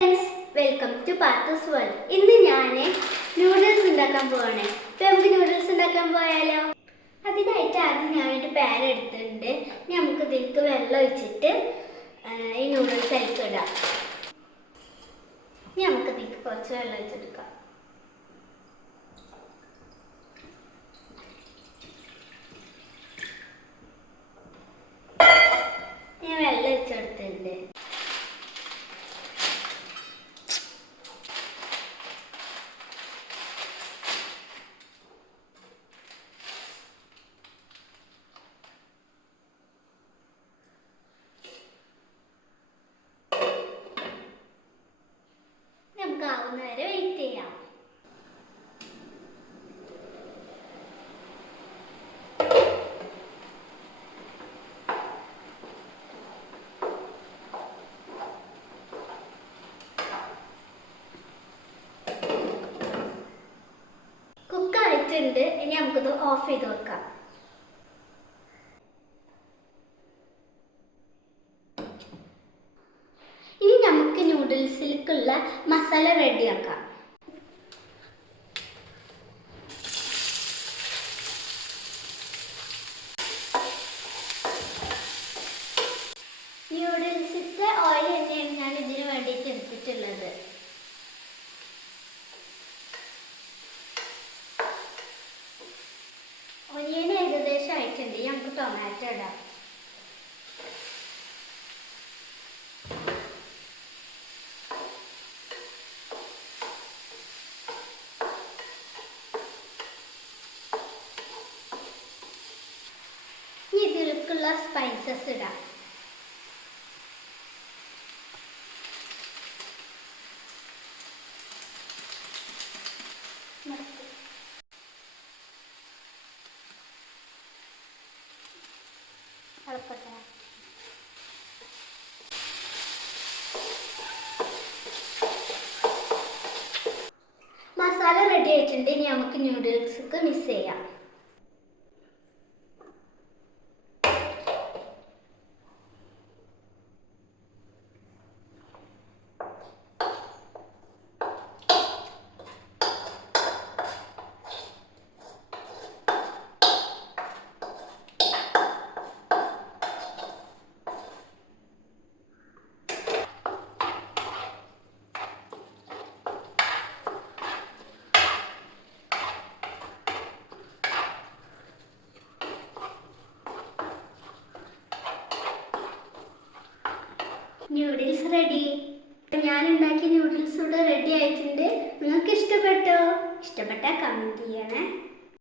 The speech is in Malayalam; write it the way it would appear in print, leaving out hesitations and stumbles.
Friends, welcome to Partha's World. ഇന്ന് ഞാൻ നൂഡിൽസ് ഉണ്ടാക്കാൻ പോവാണ്. അപ്പോൾ നമുക്ക് നൂഡിൽസ് ഉണ്ടാക്കാൻ പോയാലോ? അതിനായിട്ട് ആദ്യം ഞാനൊരു പാൻ എടുത്തിട്ടുണ്ട്. നമുക്ക് ഇതിലേക്ക് വെള്ളം ഒഴിച്ചിട്ട് ഈ നൂഡിൽസ് അതിലേക്ക് ഇടാം. നമുക്ക് ഇതിലേക്ക് കുറച്ച് വെള്ളം ഒഴിച്ചെടുക്കാം. ഞാൻ വെള്ളം ഒഴിച്ചെടുത്തിട്ടുണ്ട്. ആവുന്ന വരെ വെയിറ്റ് ചെയ്യാം. കുക്ക് ആയിട്ടുണ്ട്. ഇനി നമുക്കിത് ഓഫ് ചെയ്ത് വെക്കാം. ഇനി നമുക്ക് നൂഡിൽസിലേക്കുള്ള മസാല റെഡിയാക്കാം. നൂഡിൽസിന്റെ ഓയിൽ തന്നെയാണ് ഞാൻ ഇതിന് വേണ്ടിയിട്ട് എടുത്തിട്ടുള്ളത്. ഒനിയൻ ഏകദേശം ആയിട്ടുണ്ട്. നമുക്ക് ടൊമാറ്റോ ഇടാം. ഇതിലേക്കുള്ള സ്പൈസസ് ഇടാം. മസാല റെഡി ആയിട്ടുണ്ട്. ഇനി നമുക്ക് നൂഡിൽസ് മിക്സ് ചെയ്യാം. Noodles ready. ഞാൻ ഉണ്ടാക്കിയ നൂഡിൽസ് ഇവിടെ റെഡി ആയിട്ടുണ്ട്. നിങ്ങൾക്ക് ഇഷ്ടപ്പെട്ടോ? ഇഷ്ടപ്പെട്ടാൽ കമൻറ്റ് ചെയ്യണേ.